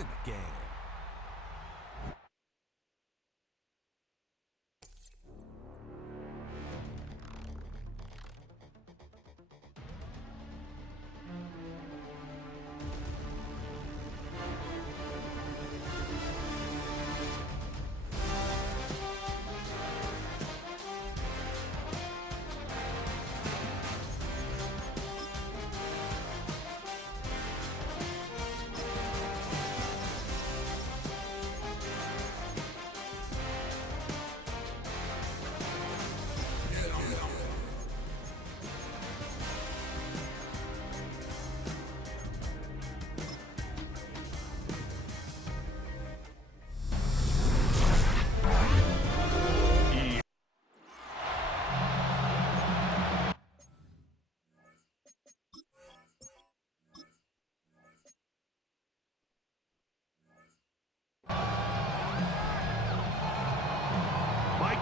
in the game.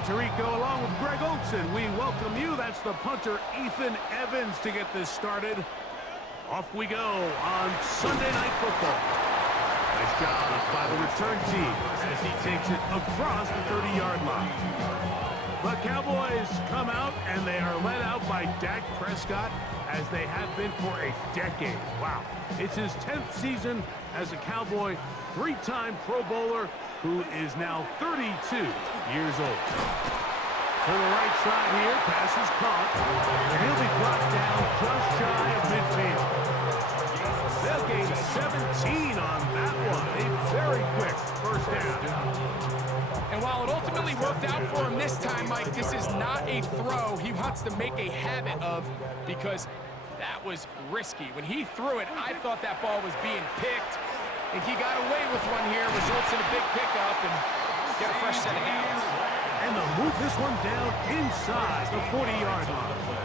Tirico along with Greg Olson. We welcome you. That's the punter, Ethan Evans, to get this started. Off we go on Sunday Night Football. Nice job by the return team as he takes it across the 30-yard line. The Cowboys come out, and they are led out by Dak Prescott, as they have been for a decade. Wow. It's his 10th season as a Cowboy, three-time Pro Bowler, who is now 32 years old. To the right side here, pass is caught, and he'll be brought down just shy of midfield. They'll gain 17 on that one. A very quick first down. And while it ultimately worked out for him this time, Mike, this is not a throw he wants to make a habit of, because that was risky. When he threw it, I thought that ball was being picked. I think he got away with one here, results in a big pickup and get a fresh set of downs. And they'll move this one down inside the 40-yard line.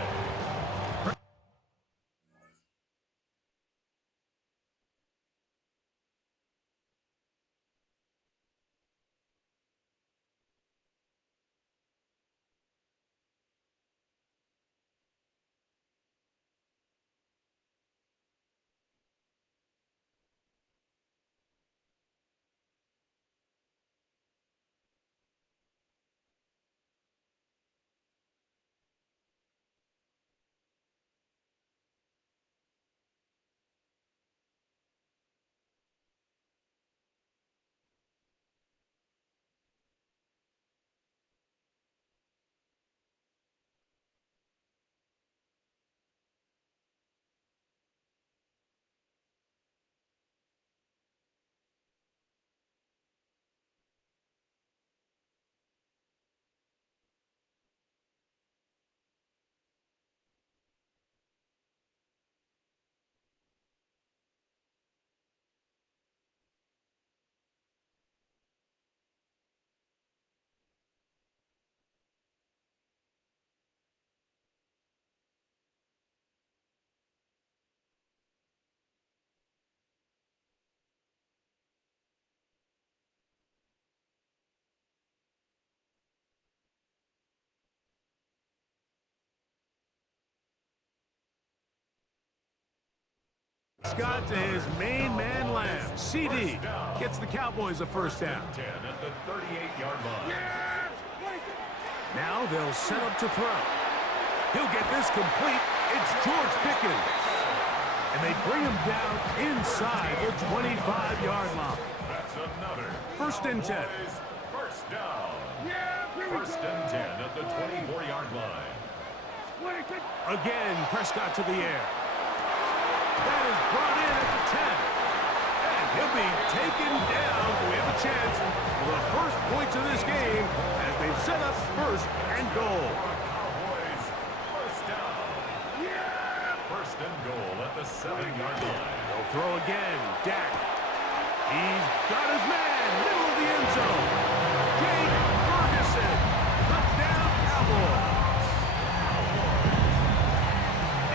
Scott to his main man Lamb. CD gets the Cowboys a first down. 10 at the 38-yard line. Now they'll set up to throw. He'll get this complete. It's George Pickens. And they bring him down inside the 25-yard line. That's another. First and 10. First down. First and 10 at the 24-yard line. Again, Prescott to the air. That is brought in at the 10. And he'll be taken down. We have a chance for the first points of this game as they've set up first and goal. Cowboys, first down. First and goal at the 7-yard line. They'll throw again. Dak. He's got his man. Middle of the end zone. Jake Ferguson. Touchdown, Cowboys.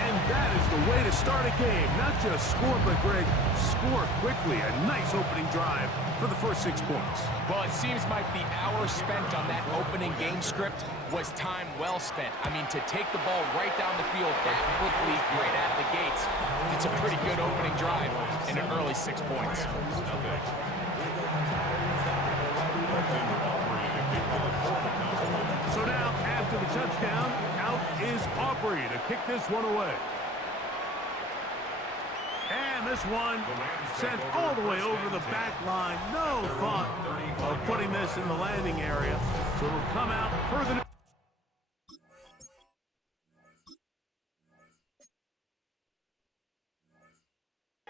And That is the way to start a game. Not just score, but, Greg, score quickly. A nice opening drive for the first 6 points. Well, it seems like the hour spent on that opening game script was time well spent. I mean, to take the ball right down the field that quickly, right out of the gates, it's a pretty good opening drive and an early 6 points. So now, after the touchdown, out is Aubrey to kick this one away. And this one sent all the way over the back line. No thought of putting this in the landing area. So it'll come out further.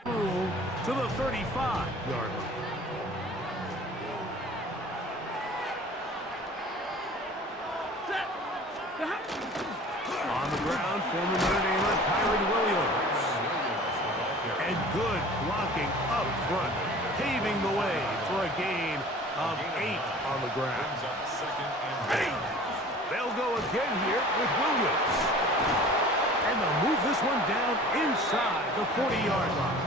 To the 35-yard line. On the ground, former Notre Damer Kyron Williams. And good blocking up front, paving the way for a gain of 8 on the ground. They'll go again here with Williams. And they'll move this one down inside the 40-yard line.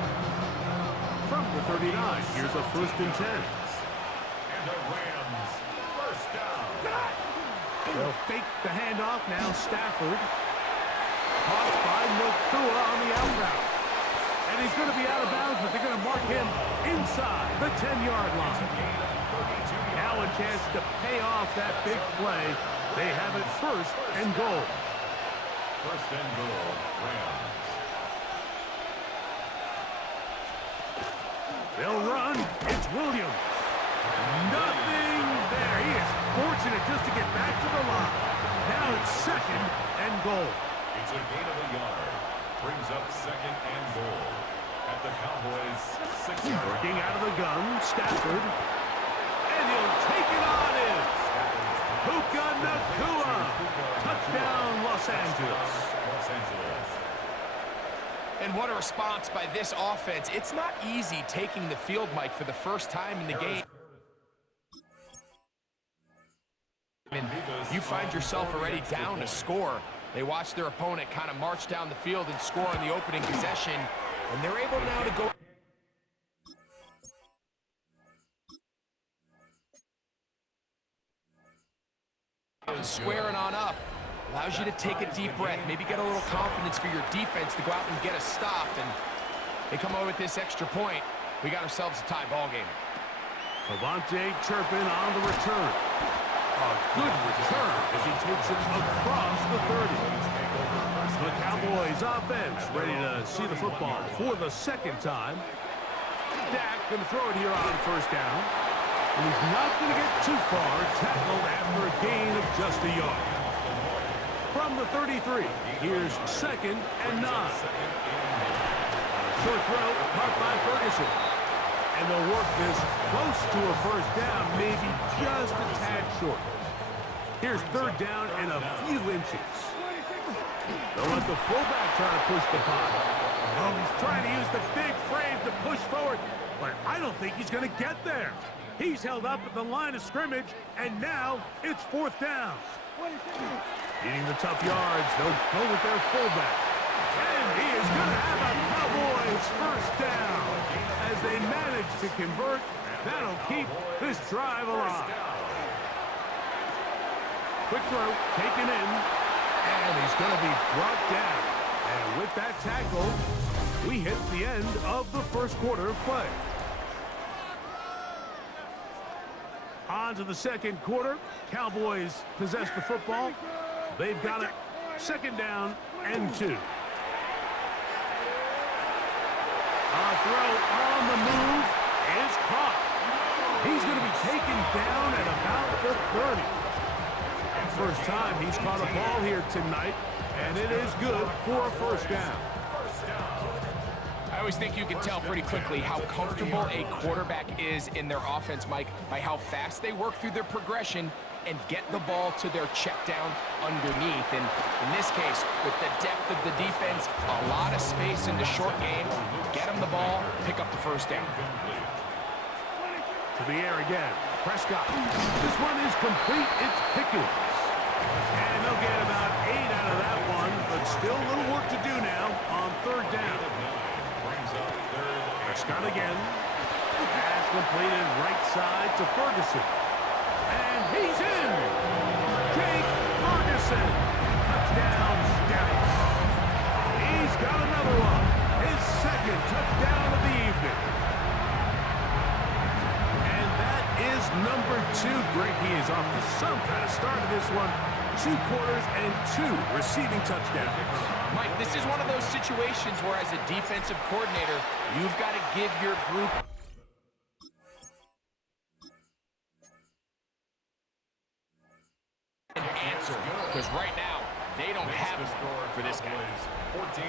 From the 39, here's a 1st and 10. And the Rams, first down. They'll fake the handoff now. Stafford. Caught by Nakua on the outbound. And he's going to be out of bounds, but they're going to mark him inside the 10-yard line. Now a chance to pay off that big play. They have it 1st and goal. 1st and goal, Rams. They'll run. It's Williams. Nothing there. He is fortunate just to get back to the line. Now it's 2nd and goal. It's a gain of a yard. Brings up 2nd and goal. At the Cowboys' 6-yard. Working out of the gun, Stafford. And he'll take it on in. Puka Nakua. Touchdown, Los Angeles. And what a response by this offense. It's not easy taking the field, Mike, for the first time in the game. And you find yourself already down a score. They watch their opponent kind of march down the field and score on the opening possession, and they're able now to go. Squaring on up. Allows you to take a deep breath, maybe get a little confidence for your defense to go out and get a stop, and they come away with this extra point. We got ourselves a tie ball game. Cavante Turpin on the return. A good return as he takes it across the 30. The Cowboys offense ready to see the football for the 2nd time. Dak going to throw it here on 1st down. And he's not going to get too far, tackled after a gain of just a yard. From the 33, here's 2nd and 9. Short throw, caught by Ferguson. And they'll work this close to a 1st down, maybe just a tad short. Here's 3rd down and a few inches. They'll let the fullback try to push the pile. Oh, he's trying to use the big frame to push forward, but I don't think he's going to get there. He's held up at the line of scrimmage, and now it's 4th down. Needing the tough yards, they'll go with their fullback. And he is going to have a Cowboys 1st down. As they manage to convert, that'll keep this drive alive. Quick throw, taken in, and he's going to be brought down. And with that tackle, we hit the end of the 1st quarter of play. On to the 2nd quarter. Cowboys possess the football. They've got it 2nd down and 2. A throw on the move is caught. He's going to be taken down at about the 30. First time he's caught a ball here tonight, and it is good for a 1st down. I always think you can tell pretty quickly how comfortable a quarterback is in their offense, Mike, by how fast they work through their progression and get the ball to their check down underneath. And in this case, with the depth of the defense, a lot of space in the short game, get them the ball, pick up the 1st down. To the air again. Prescott. This one is complete. It's Pickens. And they'll get about 8 out of that one, but still a little work to do now Shot again. Pass completed right side to Ferguson. And he's in. Jake Ferguson. Touchdown, Dallas. He's got another one. His second touchdown of the evening. And that is number 2. Greg, he is off to some kind of start of this one. 2 quarters and 2 receiving touchdowns. Mike, this is one of those situations where as a defensive coordinator, you've got to give your group an answer, because right now, they don't have one for this guy. 14.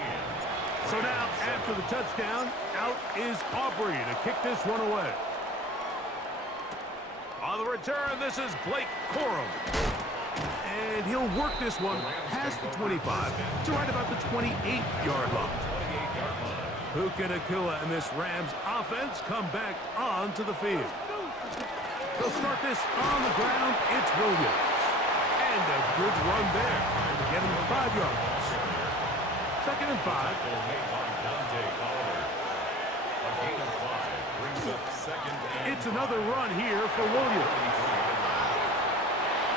So now, after the touchdown, out is Aubrey to kick this one away. On the return, this is Blake Corum. And he'll work this one past the 25 to right about the 28-yard line. Puka Nacua and this Rams offense come back onto the field. They'll start this on the ground. It's Williams. And a good run there to get him 5 yards. Second and 5. It's another run here for Williams.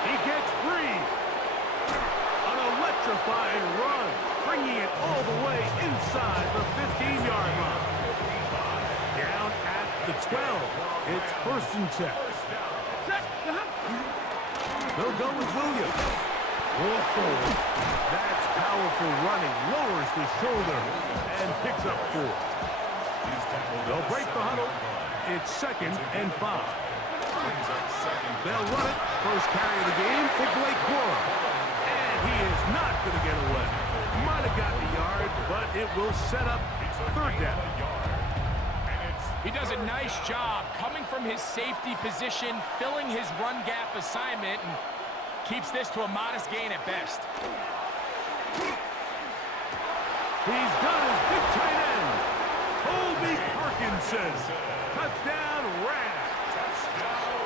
He gets free. An electrifying run, bringing it all the way inside the 15-yard line. Down at the 12. It's first and 10. They'll go with Williams. Whoa, that's powerful running. Lowers the shoulder and picks up 4. They'll break the huddle. It's second and 5. They'll run it. First carry of the game for Blake Corum. And he is not going to get away. Might have gotten a yard, but it will set up third down. He does a nice job coming from his safety position, filling his run gap assignment, and keeps this to a modest gain at best. He's got his big tight end, Colby Parkinson. Touchdown, Rams.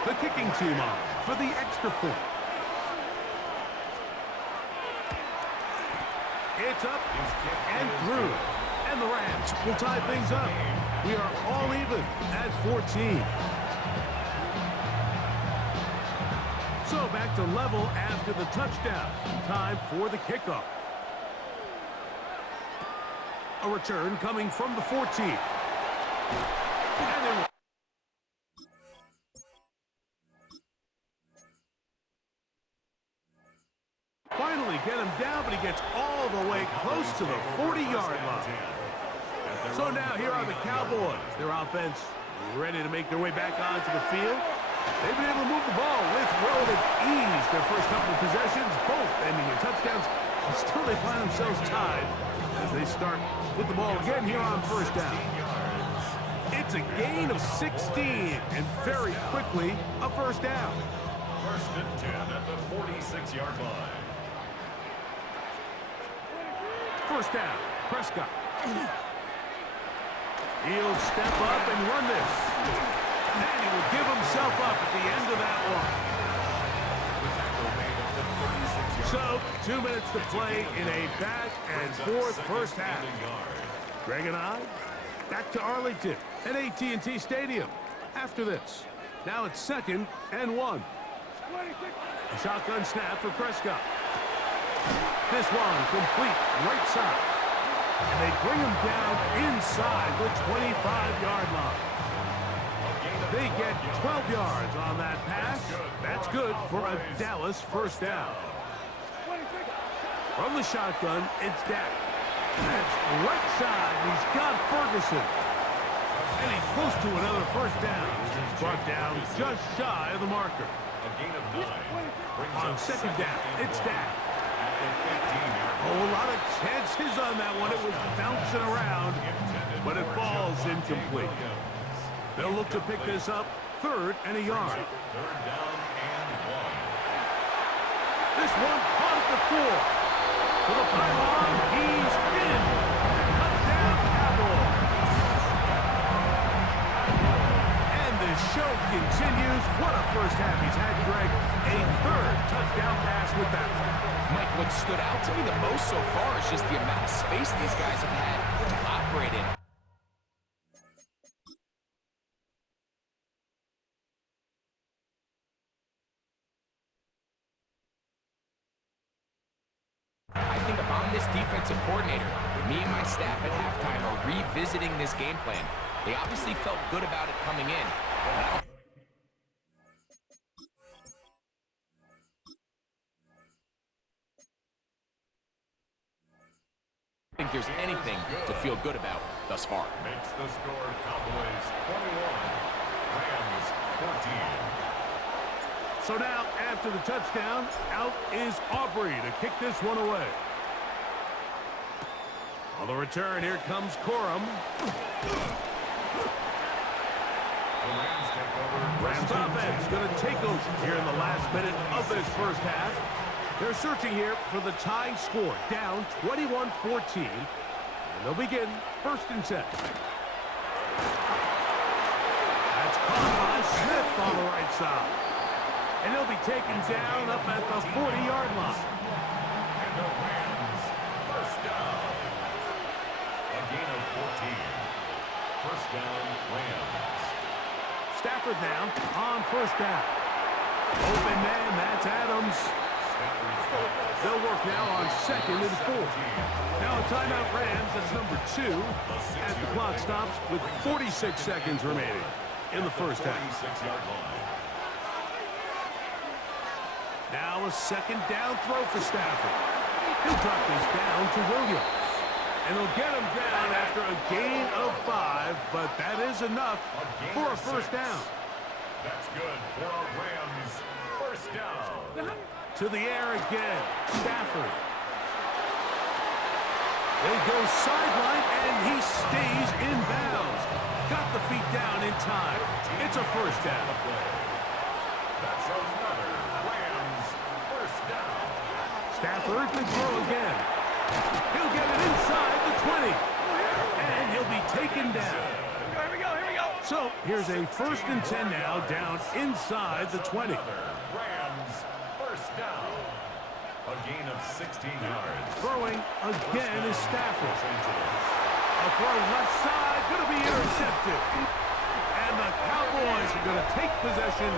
The kicking team on for the extra point. It's up and through. And the Rams will tie things up. We are all even at 14. So back to level after the touchdown. Time for the kickoff. A return coming from the 14. And then finally get him down, but he gets all the way close to the 40-yard line. So now here are the Cowboys. Their offense ready to make their way back onto the field. They've been able to move the ball with relative ease their first couple of possessions, both ending in touchdowns. And still they find themselves tied as they start with the ball again here on first down. It's a gain of 16, and very quickly a first down. First and 10 at the 46-yard line. First down, Prescott. He'll step up and run this. And he will give himself up at the end of that one. So, 2 minutes to play in a back-and-forth first half. Greg and I, back to Arlington at AT&T Stadium. After this, now it's second and 1. A shotgun snap for Prescott. This one complete right side. And they bring him down inside the 25-yard line. They get 12 yards on that pass. That's good for a Dallas first down. From the shotgun, it's Dak. That's right side. He's got Ferguson. And he's close to another first down. He's brought down just shy of the marker. A gain of 9. On second down, it's Dak. A lot of chances on that one. It was bouncing around, but it falls incomplete. They'll look to pick this up, third and a yard. Third down and 1. This one caught at the 4. To the pylon, he's in. Touchdown, Cowboys. And the show continues. What a first half he's had, Greg. A third touchdown pass with that one. Mike, what stood out to me the most so far is just the amount of space these guys have had to operate in. staff at halftime are revisiting this game plan. They obviously felt good about it coming in. But I don't think there's anything to feel good about thus far. Makes the score Cowboys 21, Rams 14. So now, after the touchdown, out is Aubrey to kick this one away. On the return, here comes Corum. The Rams take over. Rams offense going to take over here in the last minute of this first half. They're searching here for the tying score, down 21-14. And they'll begin 1st and 10. That's caught by Smith on the right side. And he'll be taken down up at the 40-yard line. And the Rams, first down. A gain of 14. First down, Rams. Stafford now on 1st down. Open man, that's Adams. They'll work now on 2nd and 4. Now a timeout Rams, that's number 2, as the clock stops with 46 seconds remaining in the first half. 46-yard line. Now a 2nd down throw for Stafford. He'll drop this down to Williams. And they'll get him down after a gain of 5, but that is enough for a first down. That's good for our Rams. First down. To the air again, Stafford. They go sideline, and he stays in bounds. Got the feet down in time. It's a first down. That's another Rams first down. Stafford can throw again. He'll get it inside the 20. And he'll be taken down. Here we go. So here's a 1st and 10 now, down inside the 20. Rams first down. A gain of 16 yards. Throwing again is Stafford. Los Angeles. A throw left side, going to be intercepted. And the Cowboys are going to take possession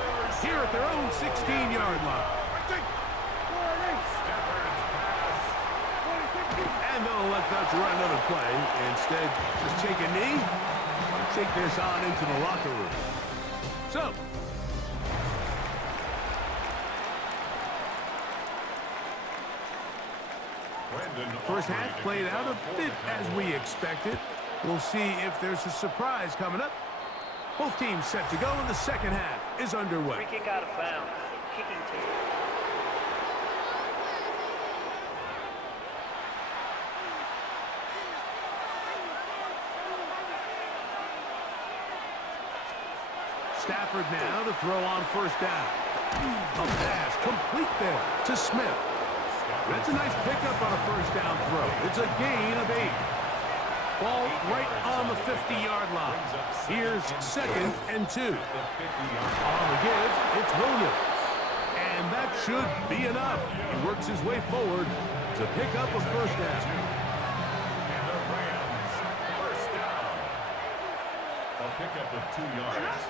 here at their own 16-yard line. Stafford's pass. And they'll let Dutch run another play. Instead, just take a knee and take this on into the locker room. So, first half played out a bit as we expected. We'll see if there's a surprise coming up. Both teams set to go, and the second half is underway. Free kick out of bounds. Kicking team. Stafford now to throw on 1st down. A pass complete there to Smith. That's a nice pickup on a 1st down throw. It's a gain of 8. Ball right on the 50-yard line. Here's 2nd and 2. On the give, it's Williams. And that should be enough. He works his way forward to pick up a 1st down. And the Rams first down. A pickup of 2 yards.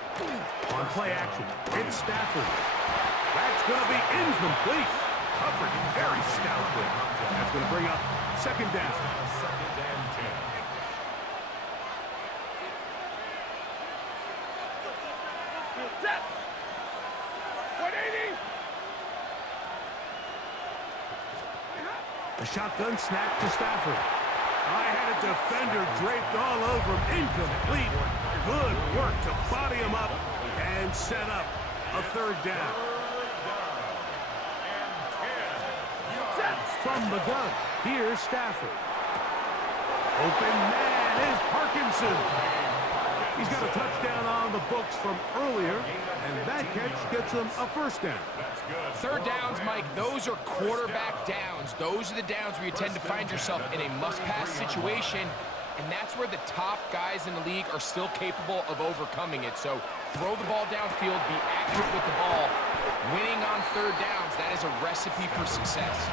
On play action, it's Stafford. That's going to be incomplete. Covered very stoutly. That's going to bring up 2nd down. 2nd and 10. A shotgun snap to Stafford. I had a defender draped all over him. Incomplete. Good work to body him up and set up a 3rd down. From the gun, here's Stafford. Open man is Parkinson. He's got a touchdown on the books from earlier, and that catch gets him a 1st down. 3rd downs, Mike, those are quarterback downs. Those are the downs where you tend to find yourself in a must-pass situation, and that's where the top guys in the league are still capable of overcoming it. So throw the ball downfield, be accurate with the ball. Winning on 3rd downs, that is a recipe for success.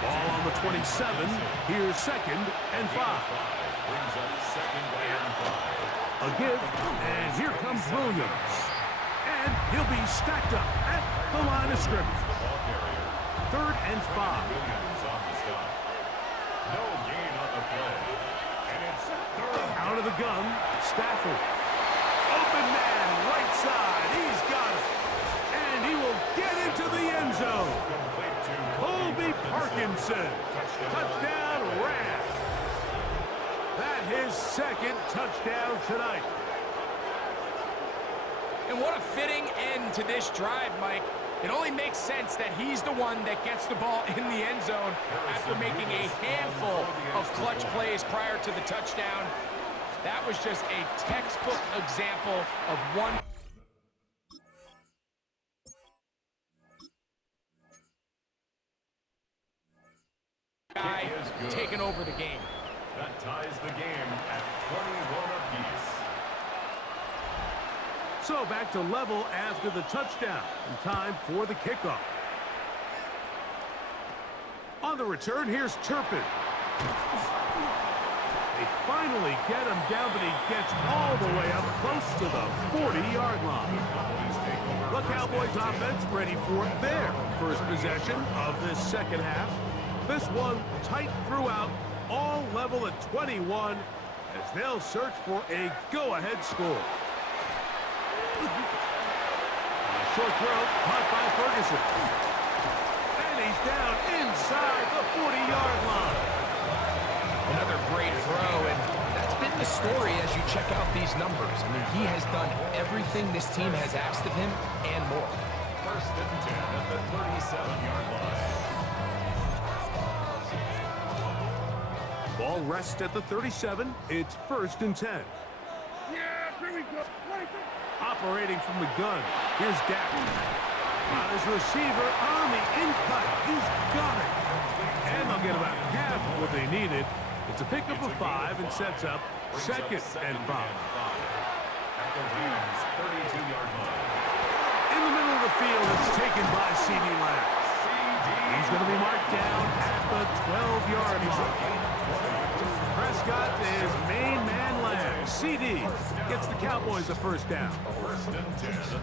Ball on the 27. Here's 2nd and 5. Brings up 2nd and 5. A give, and here comes Williams. And he'll be stacked up at the line of scrimmage. Ball carrier. 3rd and 5. Williams on the stop. No gain on the play. And it's third. Out of the gun, Stafford. Open man, right side. He's got it. And he will get into the end zone. Complete to Colby Parkinson. Touchdown, Rams. That his second touchdown tonight. And what a fitting end to this drive, Mike. It only makes sense that he's the one that gets the ball in the end zone after making a handful of clutch plays prior to the touchdown. That was just a textbook example of one guy taking over the game. That ties the game at 21 apiece. So back to level after the touchdown, and time for the kickoff. On the return, here's Turpin. They finally get him down, but he gets all the way up close to the 40-yard line. The Cowboys offense ready for their first possession of this second half. This one tight throughout, all level at 21, as they'll search for a go-ahead score. Short throw, caught by Ferguson. And he's down inside the 40-yard line. Another great throw, and that's been the story as you check out these numbers. I mean, he has done everything this team has asked of him and more. First and 10 at the 37-yard line. Ball rests at the 37. It's first and 10. Operating from the gun. Here's Dak. Got his receiver on the in-cut. He's got it. And they'll get about half of what they needed. It's a pickup of 5 and sets up second and 5. At the Rams' 32-yard line. In the middle of the field, it's taken by C.D. Lamb. He's going to be marked down at the 12-yard line. Prescott is main man Lamb. C.D. gets the Cowboys a first down.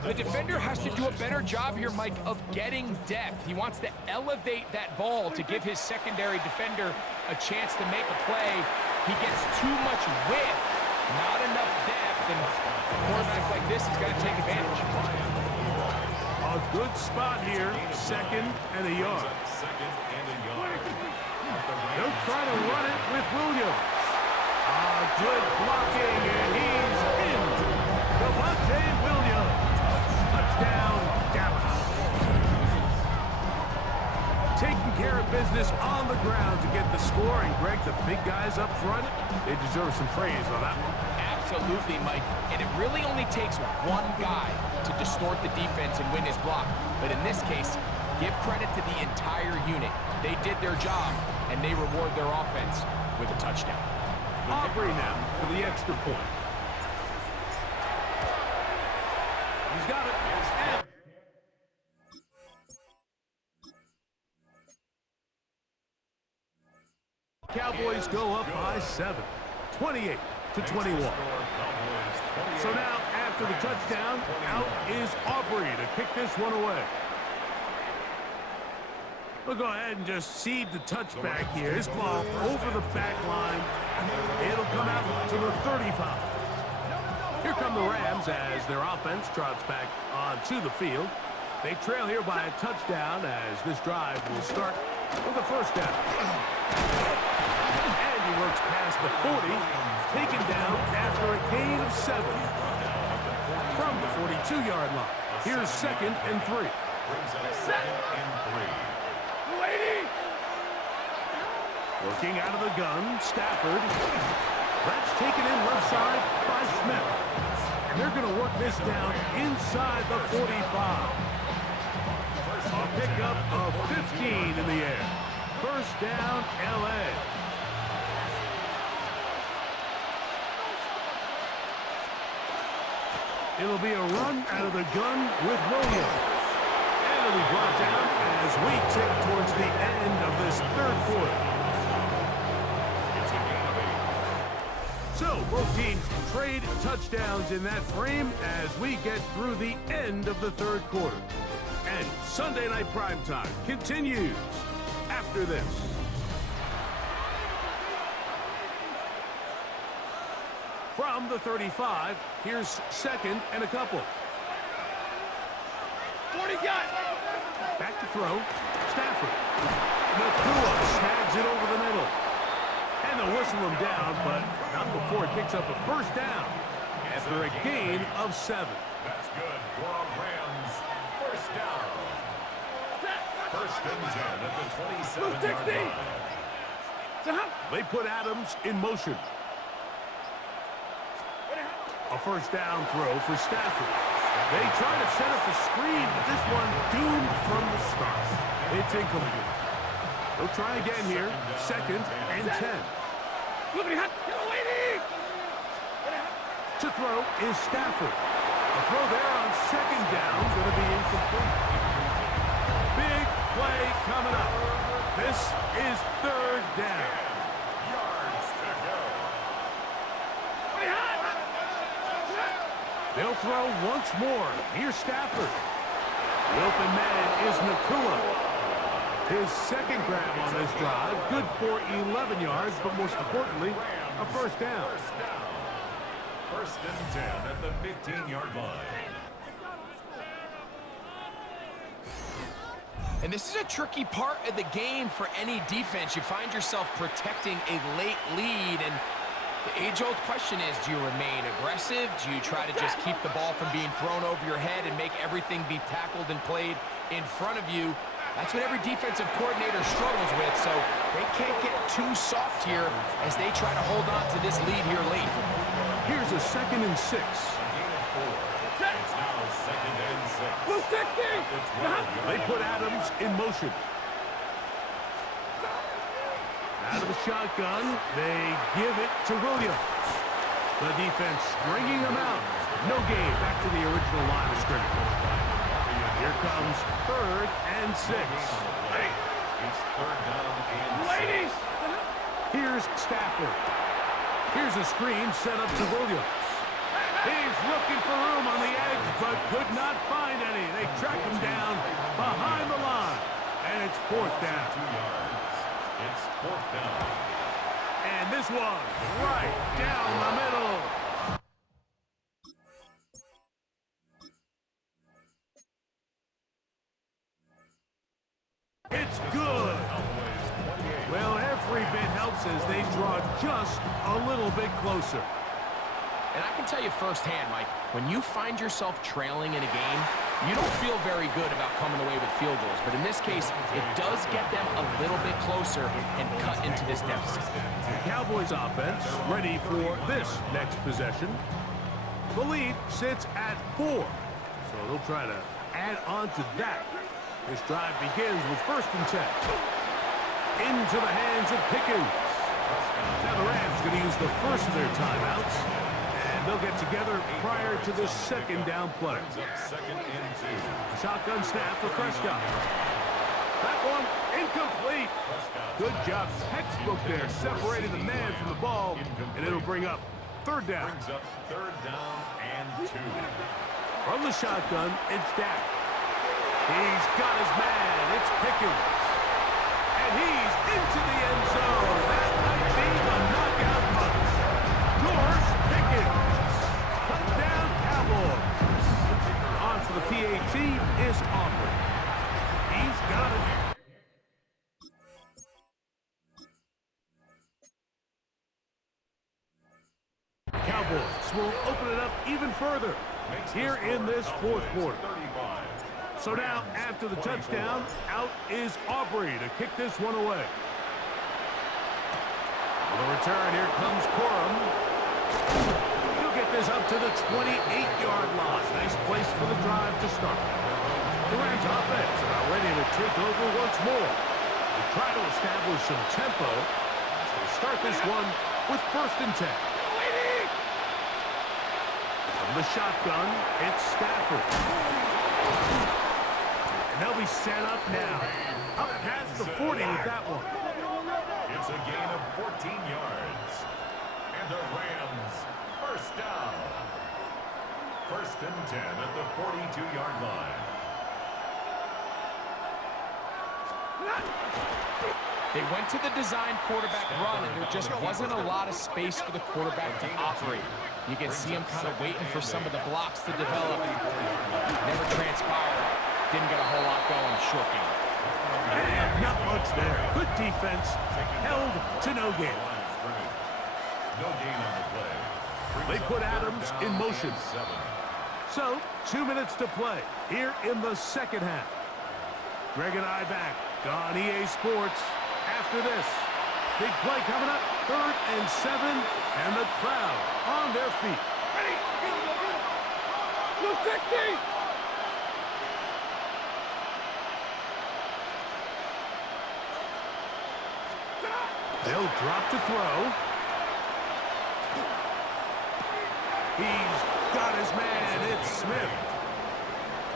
The defender has to do a better job here, Mike, of getting depth. He wants to elevate that ball to give his secondary defender a chance to make a play. He gets too much width, not enough depth, and a quarterback like this has got to take advantage. A good spot here, second and a yard. They'll try to run it with Williams. Good blocking, and he's in. Devontae Williams. Touchdown, Dallas. Taking care of business on the ground to get the score. And Greg, the big guys up front, they deserve some praise on that one. Absolutely, Mike. And it really only takes one guy to distort the defense and win his block. But in this case, give credit to the entire unit. They did their job, and they reward their offense with a touchdown. Aubrey now for the extra point. He's got it. And Cowboys go up by 7, 28-21. So now, after the touchdown, out is Aubrey to kick this one away. We'll go ahead and just seed the touchback here. This ball over the back line. It'll come out to the 35. Here come the Rams as their offense trots back onto the field. They trail here by a touchdown as this drive will start with a first down. And he works past the 40, taken down after a gain of 7. From the 42-yard line. Here's second and 3. Brings up second and 3. Working out of the gun, Stafford. That's taken in left side by Smith. And they're going to work this down inside the 45. A pickup of 15 in the air. First down, L.A. It'll be a run out of the gun with Williams. And it'll be brought down as we tick towards the end of this third quarter. So, both teams trade touchdowns in that frame as we get through the end of the third quarter. And Sunday Night Primetime continues after this. From the 35, here's second and a couple. 40 got. Back to throw. Stafford. Nakua snags it over the middle. And they'll whistle him down, but not before he picks up a first down after a gain of 7. That's good for our Rams. First down. First and 10 at the 27-yard line. They put Adams in motion. A first down throw for Stafford. They try to set up the screen, but this one doomed from the start. It's incomplete. They'll try again here. Second and 10. To throw is Stafford. A throw there on second down is going to be incomplete. Big play coming up. This is third down. Yards to go. They'll throw once more. Here's Stafford. The open man is Nakua. His second grab on this drive, good for 11 yards, but most importantly, a first down. First and 10 at the 15-yard line. And this is a tricky part of the game for any defense. You find yourself protecting a late lead, and the age-old question is, do you remain aggressive? Do you try to just keep the ball from being thrown over your head and make everything be tackled and played in front of you? That's what every defensive coordinator struggles with, so they can't get too soft here as they try to hold on to this lead here late. Here's a second and 6. It's now second and 6. They put Adams in motion. Out of the shotgun, they give it to Williams. The defense stringing him out. No gain. Back to the original line of scrimmage. Here comes third and 6. It's third down and 6. Here's Stafford. Here's a screen set up to Williams. He's looking for room on the edge, but could not find any. They track him down behind the line. And it's fourth down. 2 yards. It's fourth down. And this one right down the middle. It's good. Well, every bit helps as they draw just a little bit closer. And I can tell you firsthand, Mike, when you find yourself trailing in a game, you don't feel very good about coming away with field goals. But in this case, it does get them a little bit closer and cut into this deficit. The Cowboys offense ready for this next possession. The lead sits at 4, so they'll try to add on to that. This drive begins with first and 10. Into the hands of Pickens. Now the Rams going to use the first of their timeouts. They'll get together prior to the second down play. Second and 2. Shotgun snap for Prescott. That one incomplete. Good job, textbook there, separating the man from the ball, and it'll bring up third down. Brings up third down and 2. From the shotgun, it's Dak. He's got his man. It's Pickens. And he's into the end zone. That might be the knockout punch. George Pickens. Touchdown, Cowboys. On for the PAT is Aubrey. He's got it. The Cowboys will open it up even further here in this fourth quarter. So now, after the touchdown, out is Aubrey to kick this one away. For the return, here comes Corum. He'll get this up to the 28-yard line. Nice place for the drive to start. The Rams offense are ready to take over once more. They try to establish some tempo as they start this one with first and 10. From the shotgun, it's Stafford. And they'll be set up now. Up past the 40 with that one. It's a gain of 14 yards. And the Rams, first down. First and 10 at the 42-yard line. They went to the design quarterback run, and there just wasn't a lot of space for the quarterback to operate. You can see him kind of waiting for some of the blocks to develop. Never transpired. Didn't get a whole lot going. Short game. And not much there. Good defense. Held to no gain. No gain on the play. They put Adams in motion. So, 2 minutes to play here in the second half. Greg and I back on EA Sports after this. Big play coming up, 3rd and 7, and the crowd on their feet. Ready? Blue 50! They'll drop to throw. He's got his man. It's Smith.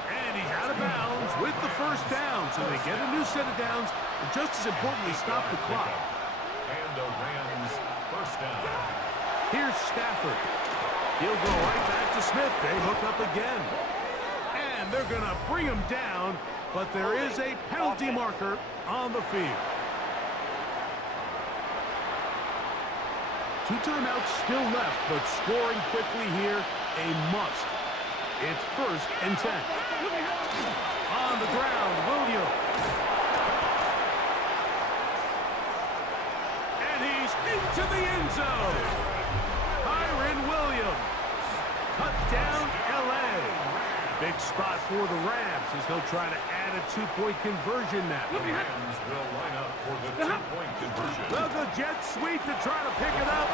And he's out of bounds with the first down. So they get a new set of downs. And just as importantly, stop the clock. And the Rams first down. Here's Stafford. He'll go right back to Smith. They hook up again. And they're going to bring him down. But there is a penalty marker on the field. 2 timeouts still left, but scoring quickly here, a must. It's 1st and 10. On the ground, Williams. And he's into the end zone. Kyron Williams. Touchdown, L.A. Big spot for the Rams as they'll try to add a 2-point conversion now. The Rams will line up for the 2-point conversion. Well, the jet sweep to try to pick it up,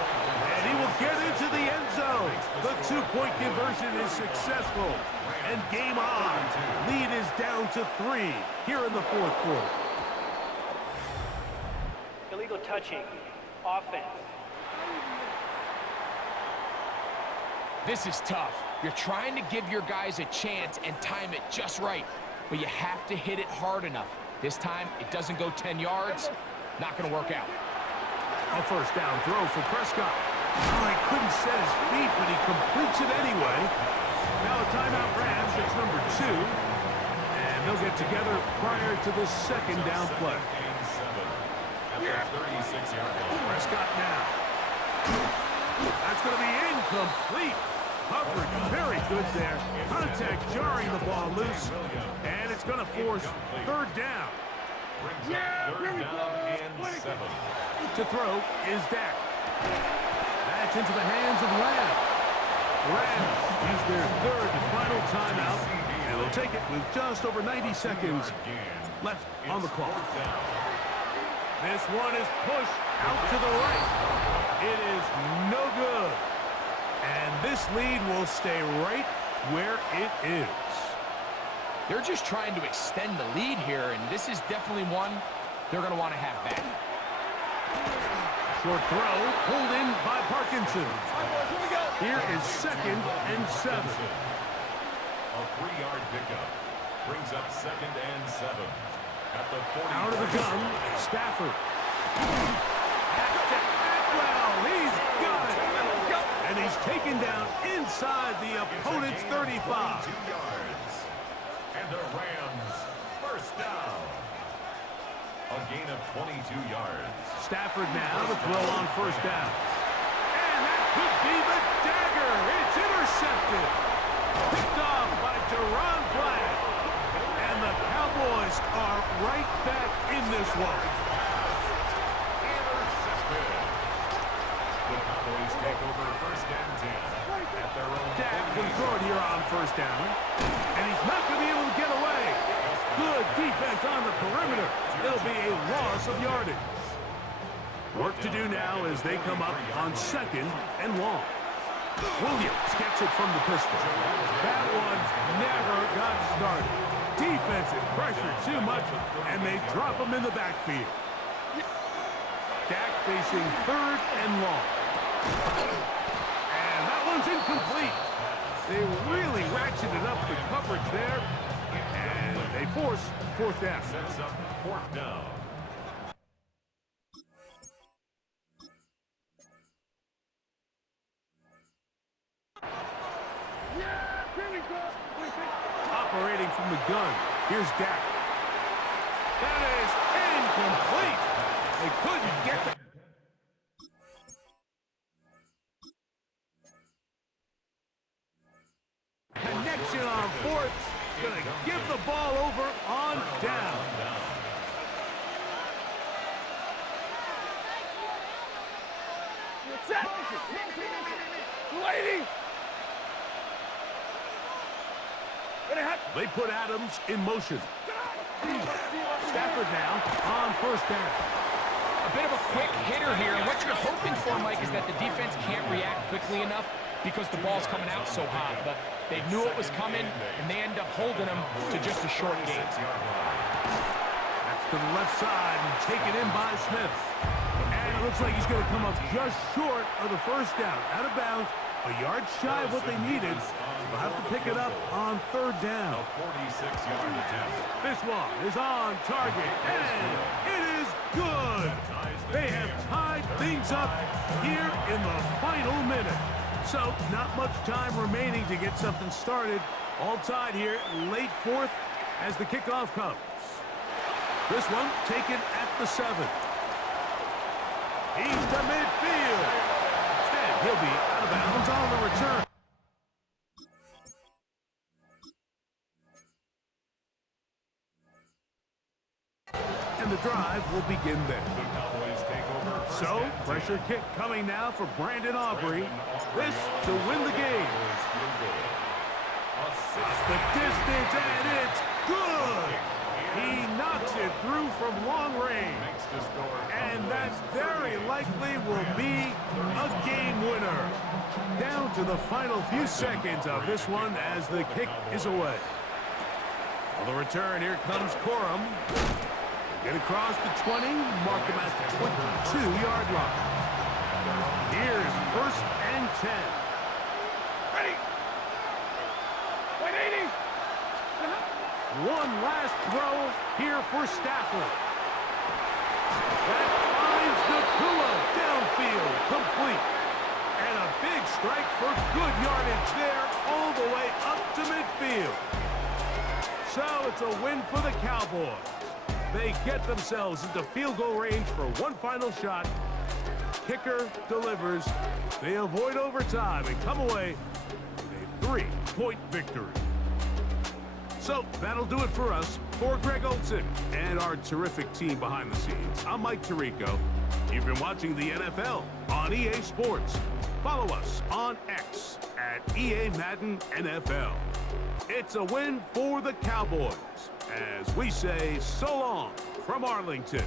and he will get into the end zone. The 2-point conversion is successful, and game on. Lead is down to 3 here in the 4th quarter. Illegal touching. Offense. This is tough. You're trying to give your guys a chance and time it just right, but you have to hit it hard enough. This time, it doesn't go 10 yards. Not going to work out. A first down throw for Prescott. Oh, he couldn't set his feet, but he completes it anyway. Now a timeout Rams. It's number 2. And they'll get together prior to the second down play. Prescott now. That's going to be incomplete. Coverage very good there. Contact jarring the ball loose. And it's going to force 3rd down. Third down and 7. To throw is Dak. That's into the hands of Lamb. Rams use their 3rd and final timeout. And they'll take it with just over 90 seconds left on the clock. This one is pushed out to the right. It is no good. And this lead will stay right where it is. They're just trying to extend the lead here, and this is definitely one they're going to want to have back. Short throw, pulled in by Parkinson. Here is 2nd and 7. A 3-yard pickup brings up 2nd and 7. At the 40. Out of the gun, Stafford. Well, he's got it. And he's taken down inside the opponent's 35. 22 yards. And the Rams first down. A gain of 22 yards. Stafford now to throw on first down. And that could be the dagger. It's intercepted. Picked off by Deron Black. And the Cowboys are right back in this one. The Cowboys take over 1st and 10 at their own. Dak can throw it here on first down. And he's not going to be able to get away. Good defense on the perimeter. It'll be a loss of yardage. Work to do now as they come up on 2nd and long. Williams gets it from the pistol. That one never got started. Defensive pressure too much, and they drop him in the backfield. Dak facing 3rd and long. And that one's incomplete. They really ratcheted up the coverage there, and they force 4th down. Sets up 4th down. Operating from the gun. Here's Dak. That is incomplete. They couldn't get the connection on fourth. Gonna give the ball over on down. Set. Lady. They put Adams in motion. Stafford now on first down. A bit of a quick hitter here. What you're hoping for, Mike, is that the defense can't react quickly enough because the ball's coming out so hot. But they knew it was coming, and they end up holding them to just a short gain. That's to the left side and taken in by Smith. And it looks like he's going to come up just short of the first down. Out of bounds, a yard shy of what they needed. They'll have to pick it up on third down. A 46-yard attempt. This one is on target, and it is good. They have tied things up here in the final minute. So not much time remaining to get something started. All tied here, late fourth as the kickoff comes. This one taken at the 7. He's to midfield. And he'll be out of bounds on the return. And the drive will begin there. So, pressure kick coming now for Brandon Aubrey. This to win the game. Across the distance, and it's good. He knocks it through from long range. And that very likely will be a game winner. Down to the final few seconds of this one as the kick is away. On the return, here comes Corum. Get across the 20, mark him at the 22-yard line. Here's first and 10. Ready. Wait, 80. One last throw here for Stafford. That finds Nakua downfield, complete. And a big strike for good yardage there all the way up to midfield. So it's a win for the Cowboys. They get themselves into field goal range for one final shot. Kicker delivers. They avoid overtime and come away with a 3-point victory. So that'll do it for us. For Greg Olsen and our terrific team behind the scenes, I'm Mike Tirico. You've been watching the NFL on EA Sports. Follow us on X at EA Madden NFL. It's a win for the Cowboys, as we say so long from Arlington.